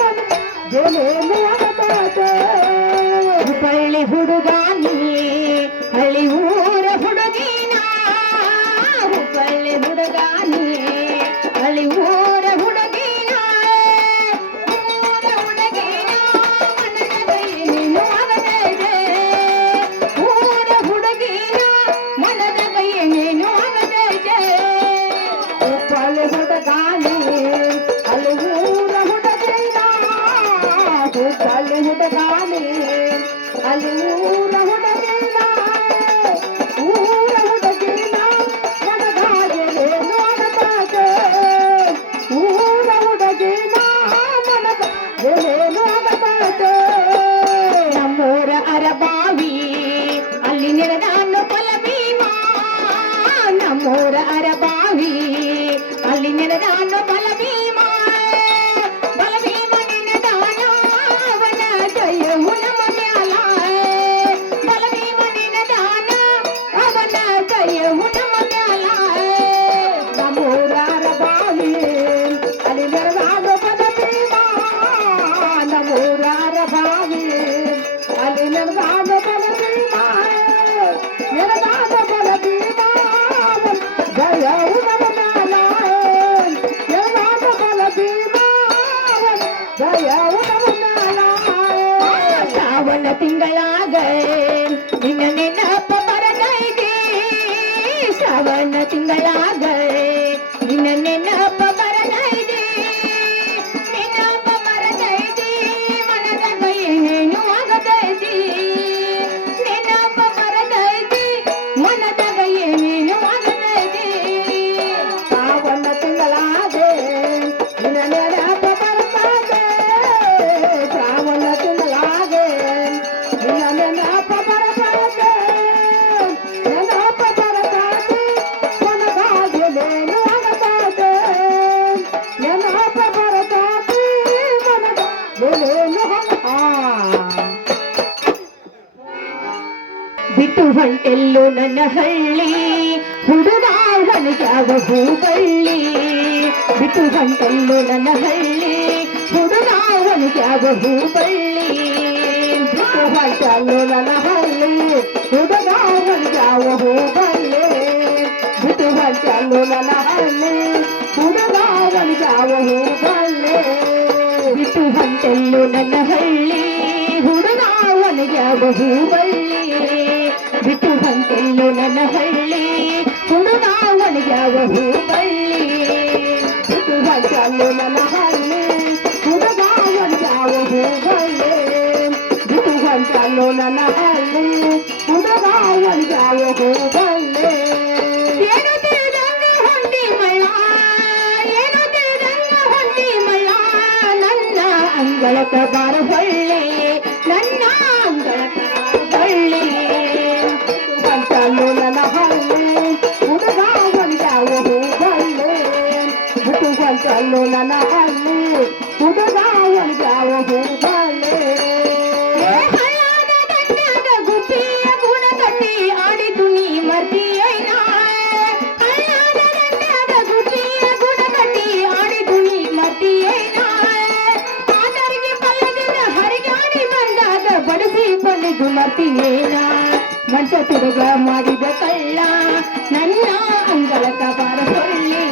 ಮನದಾಗೇನೇನೋ ಆಗತೈತೆ ಹುಬ್ಬಳ್ಳಿ ಹುಡುಗ ನೀ ಹಳ್ಳಿ ಊರ ಹುಡುಗಿನ ಹುಬ್ಬಳ್ಳಿ ಹುಡುಗ ನೀ ಹಳ್ಳಿ ಊರ ಹುಡುಗಿನ ಊರ ಹುಡುಗಿನ ಮನದಾಗ ಏನೇನೋ ಆಗತೈತೆ ಊರ ಹುಡುಗಿನ ಮನದಾಗ ಏನೇನೋ ಆಗತೈತೆ ಹುಬ್ಬಳ್ಳಿ ಹುಡುಗ ನೀ ಹಳ್ಳಿ ಊರ ಹುಡುಗಿನ ಹುಬ್ಬಳ್ಳಿ ಹುಡುಗ ನೀ ಹಳ್ಳಿ ಊರ ಹುಡುಗಿನ ಊರ ಹುಡುಗಿನ ಮನದಾಗೇನೇನೋ ಆಗತೈತೆ ಊರ ಹುಡುಗಿನ ಮನದಾಗೇನೇನೋ ಆಗತೈತೆ ನಮ್ಮೂರ ಅರಬಾವಿ ಅಲ್ಲಿ ನೆನೆದಾನು ಬಲಭೀಮ ನಮ್ಮೂರ ಅರಬಾವಿ ಅಲ್ಲಿ ನೆನೆದಾನು ಬಲಭೀಮ ಬಲಭೀಮ ನೆನೆದಾನ ಅವನ ಜಯವು ನಮ್ಮ ಮ್ಯಾಲ ಬಲಭೀಮ ನೆನೆದಾನ ಅವನ ಜಯವು ನಮ್ಮ ಮ್ಯಾಲ ನಮ್ಮೂರ ಅರಬಾವಿ ಅಲ್ಲಿ ನೆನೆದಾನು ಬಲಭೀಮ ನಮ್ಮೂರ ಅರಬಾವಿ ಅಲ್ಲಿ ನೆನೆದಾನು ಬಲಭೀಮ ಬಿಟ್ಟು ಹೊಂಟೆಲ್ಲೋ ನನ್ನ ಹಳ್ಳಿ ಹುಡುಗ ಒಣಗ್ಯಾವ ಹೂಬಳ್ಳಿ ಬಿಟ್ಟು ಹೊಂಟೆಲ್ಲೋ ನನ್ನ ಹಳ್ಳಿ ಹುಡುಗ ಒಣಗ್ಯಾವ ಹೂಬಳ್ಳಿ ಬಿಟ್ಟು ಹೊಂಟೆಲ್ಲೋ ನನ್ನ ಹಳ್ಳಿ ಹುಡುಗ ಒಣಗ್ಯಾವ ಹೂಬಳ್ಳಿ ಬಿಟ್ಟು ಹೊಂಟೆಲ್ಲೋ ನನ್ನ ಹಳ್ಳಿ ಹುಡುಗ ಒಣಗ್ಯಾವ ಹೂಬಳ್ಳಿ ಬಿಟ್ಟು ಹೊಂಟೆಲ್ಲೋ ನನ್ನ ಹಳ್ಳಿ ಹುಡುಗ ಒಣಗ್ಯಾವ ಹೂಬಳ್ಳಿ ಬಿಟ್ಟು ಹೊಂಟೆಲ್ಲೋ ನನ್ನ ಹಳ್ಳಿ ಹುಡುಗ ಒಣಗ್ಯಾವ ಹೂಬಳ್ಳಿ ಬಿಟ್ಟು ಹೊಂಟೆಲ್ಲೋ ನನ್ನ ಹಳ್ಳಿ ಹುಡುಗ ಒಣಗ್ಯಾವ ಹೂಬಳ್ಳಿ ಬಿಟ್ಟು ಹೊಂಟೆಲ್ಲೋ ನನ್ನ ಹಳ್ಳಿ ಹುಡುಗ ಒಣಗ್ಯಾವ ಹೂಬಳ್ಳಿ ಏನು ತಿಳಿದಂಗ ಹೊಂಟಿ ಮಳ್ಳ ಏನು ತಿಳಿದಂಗ ಹೊಂಟಿ ಮಳ್ಳ ನನ್ನ ಅಂಗಳಕ ಬಾರ ಹೊಳ್ಳಿ ನನ್ನ ಅಂಗಳಕ ಹೊಳ್ಳಿ ಹೊಂಟಲ್ಲೋ ನನ್ನ ಹಳ್ಳಿ ಹುಡುಗ ಒಣಗ್ಯಾವ ಹೂಬಳ್ಳಿ ಬಿಟ್ಟು ಹೊಂಟಲ್ಲೋ ನನ್ನ ಹಳ್ಳಿ ಹುಡುಗ ಒಣಗ್ಯಾವ ಹೂಬಳ್ಳಿ ಹಳ್ಳದ ದಂಡ್ಯಾಗ ಗುಬ್ಬಿಯ ಗುಣ ಕಟ್ಟಿ ಆಡಿದು ನೀ ಮರ್ತಿಯೇನ ಹಳ್ಳದ ದಂಡ್ಯಾಗ ಗುಬ್ಬಿಯ ಗುಣ ಕಟ್ಟಿ ಆಡಿದು ನೀ ಮರ್ತಿಯೇನ ಆದರಿಗೆ ಪಲ್ಲದಿಂದ ಹರಿಗಾಡಿ ಬಂದಾಗ ಬಡಿಸಿಕೊಂಡಿದ್ದು ಮರ್ತಿಯೇನ ಮಂಚ ತುಡುಗ ಮಾಡಿದ ಕಳ್ಳ ನನ್ನ ಅಂಗಳಕ ಬಾರ ಹೊಳ್ಳಿ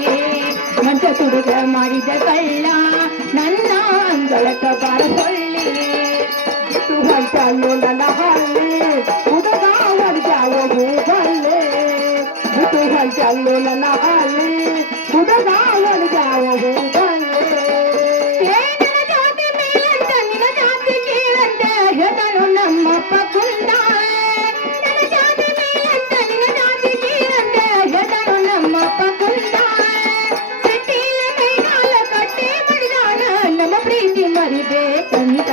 ಮಂಚ ತುಡುಗ ಮಾಡಿದ ಕಳ್ಳ ನನ್ನ ಅಂಗಳಕ ಬಾರ ಹೊಳ್ಳಿ ಬಿಟ್ಟು ಹೊಂಟಲ್ಲೋ ನನ್ನ ಹಳ್ಳಿ ಹುಡುಗ ಒಣಗ್ಯಾವ ಹೂಬಳ್ಳಿ ಬಿಟ್ಟು ಹೊಂಟಲ್ಲೋ ನನ್ನ ಹಳ್ಳಿ ಹುಡುಗ ಒಣಗ್ಯಾವ ಹೂಬಳ್ಳಿ ನನ್ನ ಜಾತಿ ಮೇಲಂತ ನಿನ್ನ ಜಾತಿ ಕೀಳಂತ ಹೆದನು ನಮ್ಮಪ್ಪ ಕುಂದ ನನ್ನ ಜಾತಿ ಮೇಲಂತ ನಿನ್ನ ಜಾತಿ ಕೀಳಂತ ಹೆದನು ನಮ್ಮಪ್ಪ ಕುಂದ ಸೆಟ್ಟಿಲ ಕೈಗಾಲ ಕಟ್ಟೆ ಮಡಿದಾನ ನಮ್ಮ ಪ್ರೀತಿ ಮರಿಬೇಕಂತ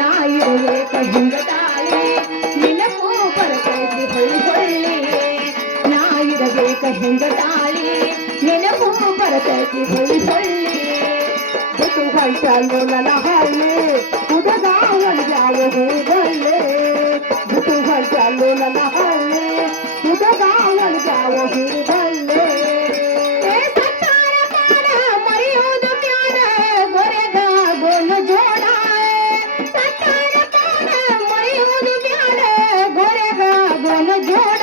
ನಾ ಇರಬೇಕ ಹಿಂಗ ತಾಳಿ ನಿನಗೂ ಬರತೈತಿ ಹೊಳ್ಳಿ ಹೊಳ್ಳಿ ನಾ ಇರಬೇಕ ಹಿಂಗ ತಾಳಿ ನಿನಗೂ ಬರತೈತಿ ಹೊಳ್ಳಿ ಹೊಳ್ಳಿ ಬಿಟ್ಟು ಹೊಂಟಲ್ಲೋ ನನ್ನ ಹಳ್ಳಿ ಹುಡುಗ ಒಣಗ್ಯಾವ ಹೂಬಳ್ಳಿ ಬಿಟ್ಟು ಹೊಂಟಲ್ಲೋ ನನ್ನ ಹಳ್ಳಿ ಹುಡುಗ ಒಣಗ್ಯಾವ ಹೂಬಳ್ಳಿ ಸತ್ತಾರ ಕಾಲ ಮರೆಯೋದು ಬ್ಯಾಡ ಗೊರೆಗ ಗೋನು ಜೋಡ ಸತ್ತಾರ ಕಾಲ ಮರೆಯೋದು ಬ್ಯಾಡ ಗೊರೆಗ ಗೋನು ಜೋಡ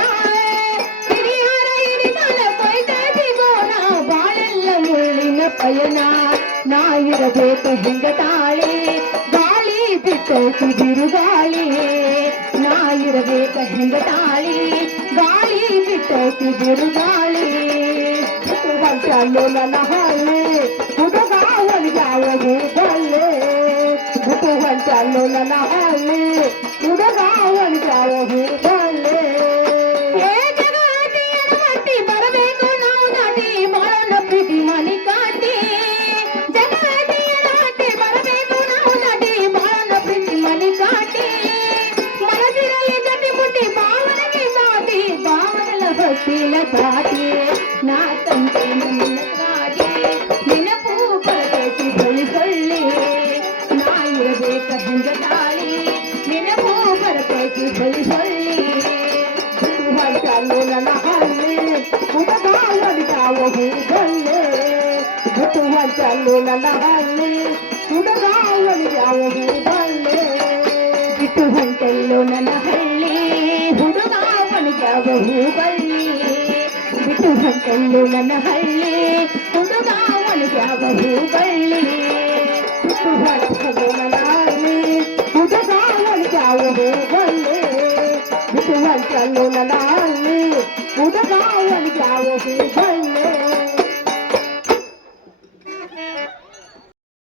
ಹಿರಿಯರ ಹಿರಿದಲ ಕೊಯ್ದೈತಿ ಗೋಣ ಬಾಳೆಲ್ಲ ಮುಳ್ಳಿನ ಪಯಣ ನಾ ಇರಬೇಕ ಹಿಂಗ ತಾಳಿ ಗಾಳಿ ಬಿಟ್ಟೈತಿ ಬಿರುಗಾಳಿ ನಾ ಇರಬೇಕ ಹಿಂಗ ತಾಳಿ ಗಾಳಿ ಬಿಟ್ಟೈತಿ ಬಿರುಗಾಳಿ ಬಿಟ್ಟು ಹೊಂಟಲ್ಲೋ ನನ್ನ ಹಳ್ಳಿ ಹುಡುಗ ಒಣಗ್ಯಾವ ಹೂಬಳ್ಳಿ ಬಿಟ್ಟು ಹೊಂಟಲ್ಲೋ ನನ್ನ ಹಳ್ಳಿ ಹುಡುಗ ಒಣಗ್ಯಾವ ಹೂಬಳ್ಳಿ ಮಟ್ಟಿ ಬರಬೇಕು ನಾವು ದಾಟಿ ಬಾಳೋಣ ಪ್ರೀತಿ ಮನಿ ಕಾಟಿ ಜಗತ್ತಿಯರಾಟಿ ಬರಬೇಕು ನಾವು ದಾಟಿ ಬಾಳೋಣ ಪ್ರೀತಿ ಮನಿ ಕಾಟಿ ಮನದಿರಲಿ ಗಟ್ಟಿ ಮುಟ್ಟಿ ಭಾವನೆಗೆ ದಾಟಿ ಭಾವನೆಲ್ಲ ಬಸ್ಸಿಲ ದಾಟಿ ನಾ ತಂದೆ ನನ್ನ ಕಾಟಿ ನೆನಪು ಬರತೈತಿ ಹೊಳ್ಳಿ ಹೊಳ್ಳಿ ನಾ ಇರಬೇಕ ಹಿಂಗ ತಾಳಿ ನೆನಪು ಬರತೈತಿ ಹೊಳ್ಳಿ ಹೊಳ್ಳಿ ಬಿಟ್ಟು ಹೊಂಟಲ್ಲೋ ನನ್ನ ಹಳ್ಳಿ ಹುಡುಗ ಒಣಗ್ಯಾವ ಹೂಬಳ್ಳಿ ಬಿಟ್ಟು ಹೊಂಟಲ್ಲೋ ನನ್ನ ಹಳ್ಳಿ ಹುಡುಗ ಒಣಗ್ಯಾವ ಹೂಬಳ್ಳಿ ಬಿಟ್ಟು ಹೊಂಟಲ್ಲೋ ನನ್ನ ಹಳ್ಳಿ ಹುಡುಗ ಒಣಗ್ಯಾವ ಹೂಬಳ್ಳಿ ಬಿಟ್ಟು ಹೊಂಟಲ್ಲೋ ನನ್ನ ಹಳ್ಳಿ ಹುಡುಗ ಒಣಗ್ಯಾವ ಹೂಬಳ್ಳಿ ಬಿಟ್ಟು ಹೊಂಟಲ್ಲೋ ನನ್ನ ಹಳ್ಳಿ ಹುಡುಗ ಒಣಗ್ಯಾವ ಹೂಬಳ್ಳಿ ಬಿಟ್ಟು ಹೊಂಟಲ್ಲೋ ನನ್ನ ಹಳ್ಳಿ